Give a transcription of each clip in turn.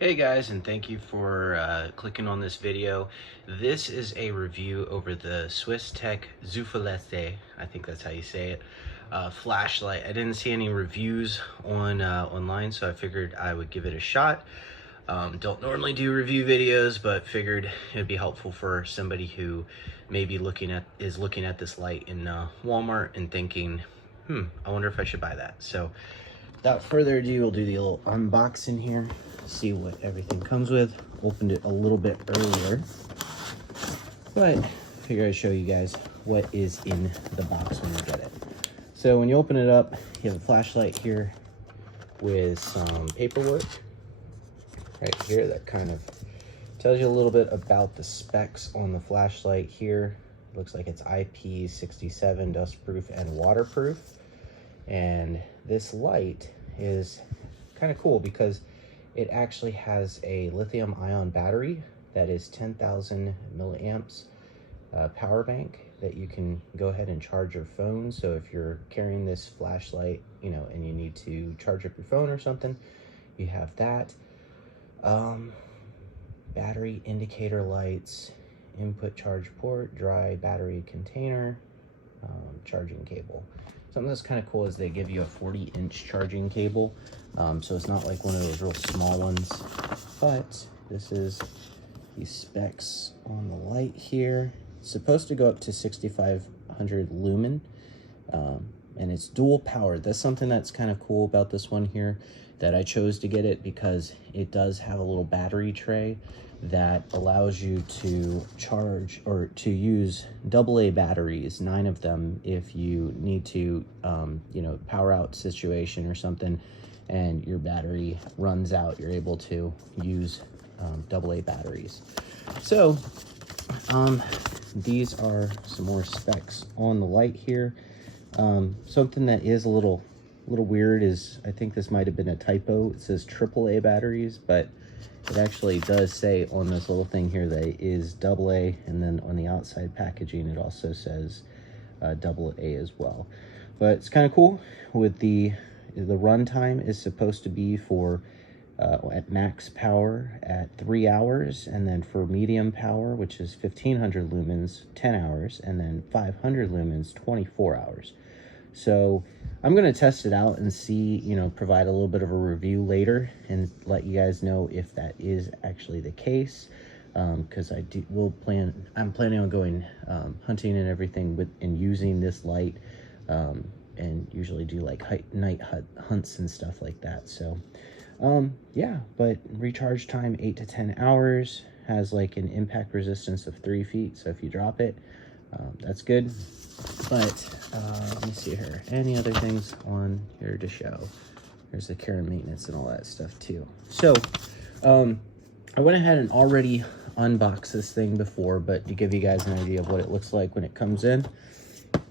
Hey guys, and thank you for clicking on this video. This is a review over the Swiss Tech Zuverlassig, I think that's how you say it, flashlight. I didn't see any reviews on online, so I figured I would give it a shot. Don't normally do review videos, but figured it'd be helpful for somebody who may be looking at this light in Walmart and thinking, I wonder if I should buy that. So without further ado, we'll do the little unboxing here, see what everything comes with. Opened it a little bit earlier, but figure I'd show you guys what is in the box when you get it. So when you open it up, you have a flashlight here with some paperwork right here that kind of tells you a little bit about the specs on the flashlight here. It looks like it's IP67 dustproof and waterproof. And this light is kind of cool because it actually has a lithium ion battery that is 10,000 milliamps power bank that you can go ahead and charge your phone. So if you're carrying this flashlight, and you need to charge up your phone or something, you have that. Battery indicator lights, input charge port, dry battery container, charging cable. Something that's kind of cool is they give you a 40-inch charging cable, so it's not like one of those real small ones, but this is the specs on the light here. It's supposed to go up to 6,500 lumen, and it's dual powered. That's something that's kind of cool about this one here, that I chose to get it because it does have a little battery tray that allows you to charge or to use AA batteries, 9 of them, if you need to, power out situation or something and your battery runs out, you're able to use AA batteries. So these are some more specs on the light here. Something that is a little weird is, I think this might have been a typo. It says AAA batteries, but it actually does say on this little thing here that it is AA, and then on the outside packaging it also says AA as well. But it's kind of cool. With the runtime is supposed to be for at max power at 3 hours, and then for medium power, which is 1500 lumens, 10 hours, and then 500 lumens, 24 hours. So I'm going to test it out and see, provide a little bit of a review later and let you guys know if that is actually the case. Because I'm planning on going hunting and everything and using this light, and usually do like night hunts and stuff like that. So yeah, but recharge time 8 to 10 hours, has like an impact resistance of 3 feet. So if you drop it, that's good. But let me see here, any other things on here to show. There's the care and maintenance and all that stuff too. So I went ahead and already unboxed this thing before, but to give you guys an idea of what it looks like when it comes in,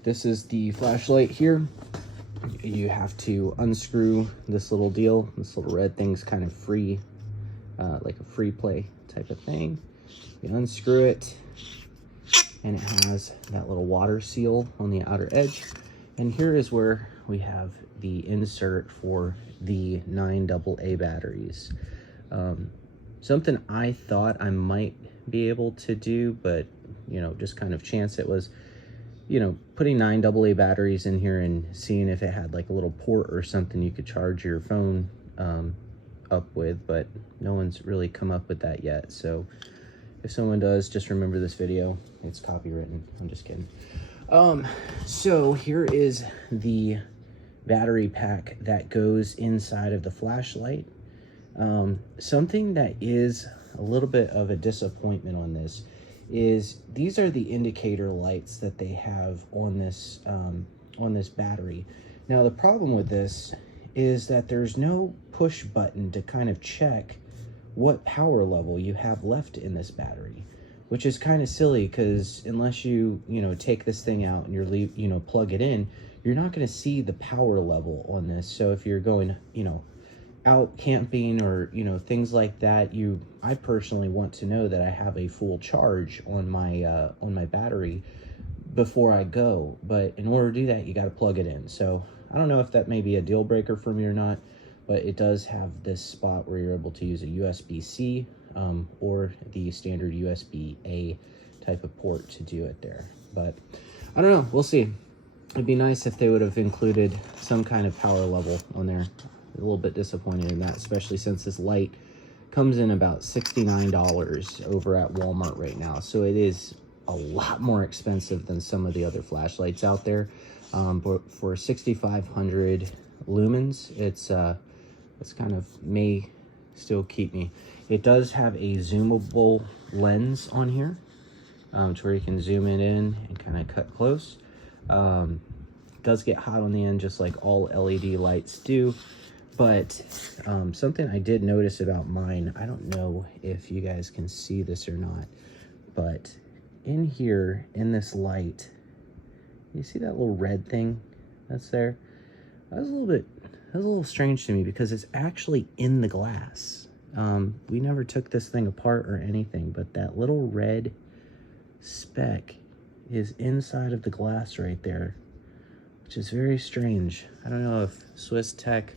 this is the flashlight here. You have to unscrew this little deal. This little red thing's kind of free, like a free play type of thing. You unscrew it, and it has that little water seal on the outer edge. And here is where we have the insert for the 9 AA batteries. Something I thought I might be able to do, but just kind of chance it, was putting 9 AA batteries in here and seeing if it had like a little port or something you could charge your phone up with, but no one's really come up with that yet. So if someone does, just remember this video. It's copywritten. I'm just kidding. So here is the battery pack that goes inside of the flashlight. Something that is a little bit of a disappointment on this is these are the indicator lights that they have on this battery. Now the problem with this is that there's no push button to kind of check what power level you have left in this battery, which is kind of silly, because unless you take this thing out and you're plug it in, you're not going to see the power level on this. So if you're going out camping or things like that, I personally want to know that I have a full charge on my battery before I go. But in order to do that, you got to plug it in. So I don't know if that may be a deal breaker for me or not, but it does have this spot where you're able to use a USB-C or the standard USB-A type of port to do it there. But I don't know, we'll see. It'd be nice if they would have included some kind of power level on there. A little bit disappointed in that, especially since this light comes in about $69 over at Walmart right now. So it is a lot more expensive than some of the other flashlights out there. But for 6,500 lumens, it's kind of may still keep me. It does have a zoomable lens on here, to where you can zoom it in and kind of cut close. It does get hot on the end, just like all LED lights do. But something I did notice about mine, I don't know if you guys can see this or not, but in here, in this light, you see that little red thing that's there? That was a little strange to me because it's actually in the glass. We never took this thing apart or anything, but that little red speck is inside of the glass right there, which is very strange. I don't know if Swiss Tech,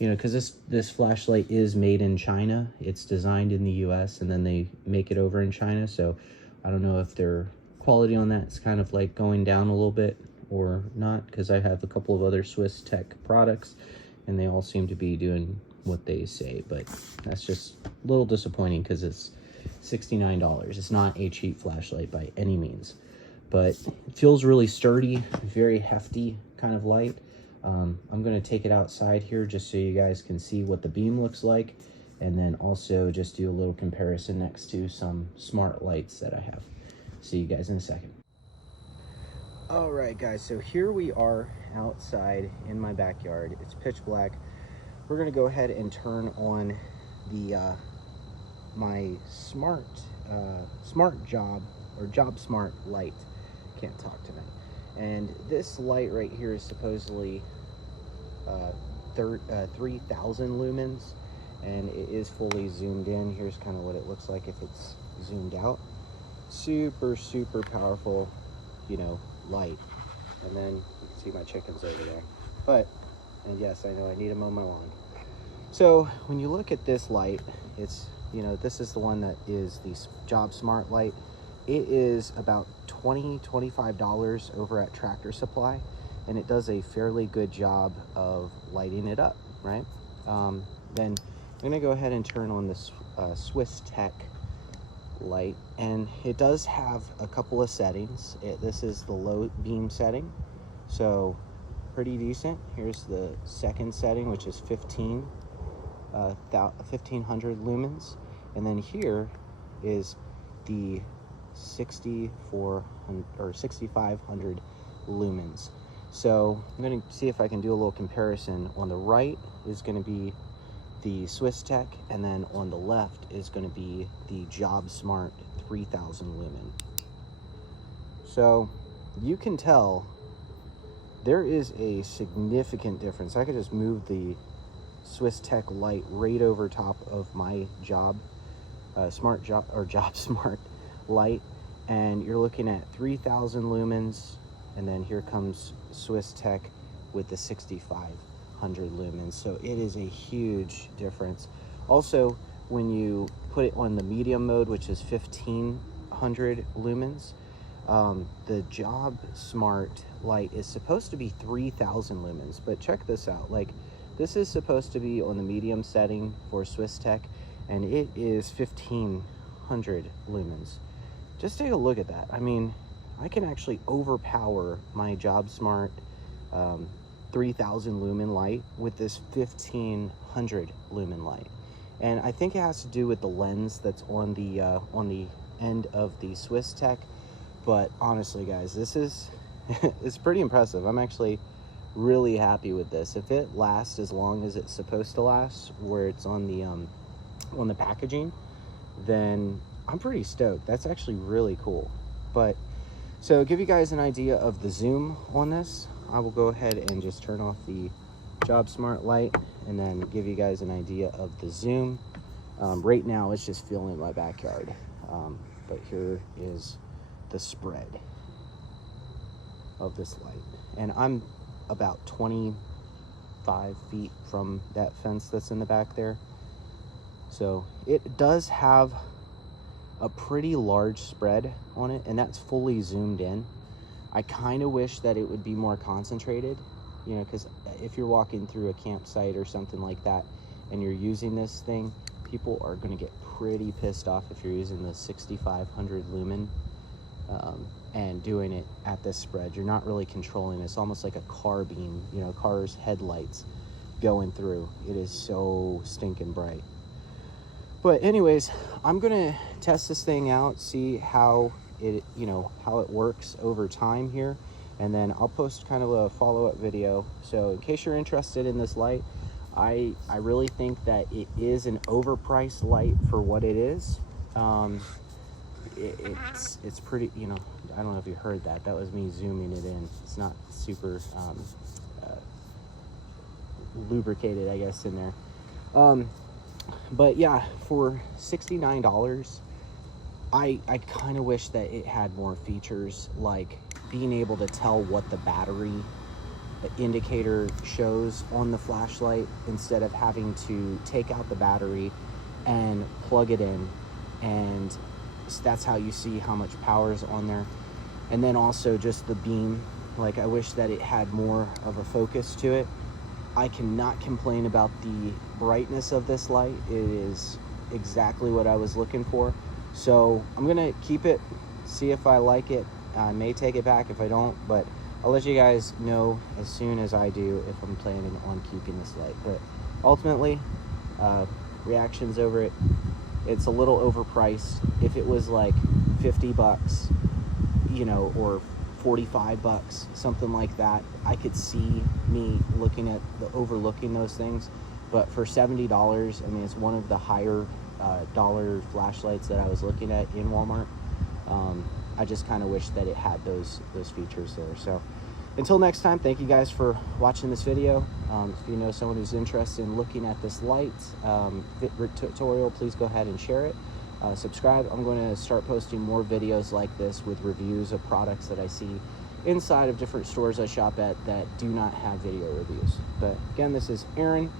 you know, because this flashlight is made in China. It's designed in the US and then they make it over in China. So I don't know if their quality on that is kind of like going down a little bit or not, because I have a couple of other Swiss Tech products and they all seem to be doing what they say. But that's just a little disappointing because it's $69. It's not a cheap flashlight by any means, but it feels really sturdy, very hefty kind of light. I'm going to take it outside here just so you guys can see what the beam looks like, and then also just do a little comparison next to some smart lights that I have. See you guys in a second. All right, guys, so here we are outside in my backyard. It's pitch black. We're going to go ahead and turn on the my smart job smart light. Can't talk tonight. And this light right here is supposedly 3,000 lumens, and it is fully zoomed in. Here's kind of what it looks like if it's zoomed out. Super powerful, you know, light. And then you can see my chickens over there. But, and yes, I know I need to mow my lawn. So when you look at this light, it's, you know, this is the one that is the Job Smart light. It is about $25 over at Tractor Supply, and it does a fairly good job of lighting it up, right? Then I'm gonna go ahead and turn on this Swiss Tech light, and it does have a couple of settings. This is the low beam setting, so pretty decent. Here's the second setting, which is 1500 lumens, and then here is the 6,500 lumens. So I'm going to see if I can do a little comparison. On the right is going to be the Swiss Tech, and then on the left is going to be the Job Smart 3000 lumen. So you can tell there is a significant difference. I could just move the Swiss Tech light right over top of my Job Smart light, and you're looking at 3,000 lumens, and then here comes Swiss Tech with the 6,500 lumens. So it is a huge difference. Also, when you put it on the medium mode, which is 1,500 lumens, the Job Smart light is supposed to be 3,000 lumens, but check this out. Like, this is supposed to be on the medium setting for Swiss Tech, and it is 1,500 lumens. Just take a look at that. I mean, I can actually overpower my Job Smart 3,000 lumen light with this 1,500 lumen light. And I think it has to do with the lens that's on the end of the Swiss Tech. But honestly, guys, this is it's pretty impressive. I'm actually really happy with this. If it lasts as long as it's supposed to last, where it's on the packaging, then I'm pretty stoked. That's actually really cool. But so give you guys an idea of the zoom on this, I will go ahead and just turn off the Job Smart light and then give you guys an idea of the zoom. Right now it's just filling my backyard, but here is the spread of this light, and I'm about 20 5 feet from that fence that's in the back there. So it does have a pretty large spread on it, and that's fully zoomed in. I kind of wish that it would be more concentrated, you know, because if you're walking through a campsite or something like that and you're using this thing, people are going to get pretty pissed off if you're using the 6500 lumen and doing it at this spread. You're not really controlling. It's almost like a car beam, you know, car's headlights going through. It is so stinking bright. But anyways, I'm gonna test this thing out, see how it, you know, how it works over time here, and then I'll post kind of a follow-up video. So in case you're interested in this light, I really think that it is an overpriced light for what it is. It's pretty, you know, I don't know if you heard that. That was me zooming it in. It's not super lubricated, I guess, in there. But yeah, for $69, I kind of wish that it had more features, like being able to tell what the battery indicator shows on the flashlight instead of having to take out the battery and plug it in, and that's how you see how much power is on there. And then also just the beam, like I wish that it had more of a focus to it. I cannot complain about the brightness of this light. It is exactly what I was looking for. So I'm gonna keep it, see if I like it. I may take it back if I don't, but I'll let you guys know as soon as I do if I'm planning on keeping this light. But ultimately, reactions over it, it's a little overpriced. If it was like 50 bucks, you know, or 45 bucks, something like that, I could see me overlooking those things. But for $70, I mean, it's one of the higher dollar flashlights that I was looking at in Walmart. I just kind of wish that it had those features there. So until next time, thank you guys for watching this video. If you know someone who's interested in looking at this light tutorial, please go ahead and share it. Subscribe. I'm going to start posting more videos like this with reviews of products that I see inside of different stores I shop at that do not have video reviews. But again, this is Aaron.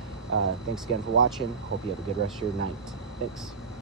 Thanks again for watching. Hope you have a good rest of your night. Thanks.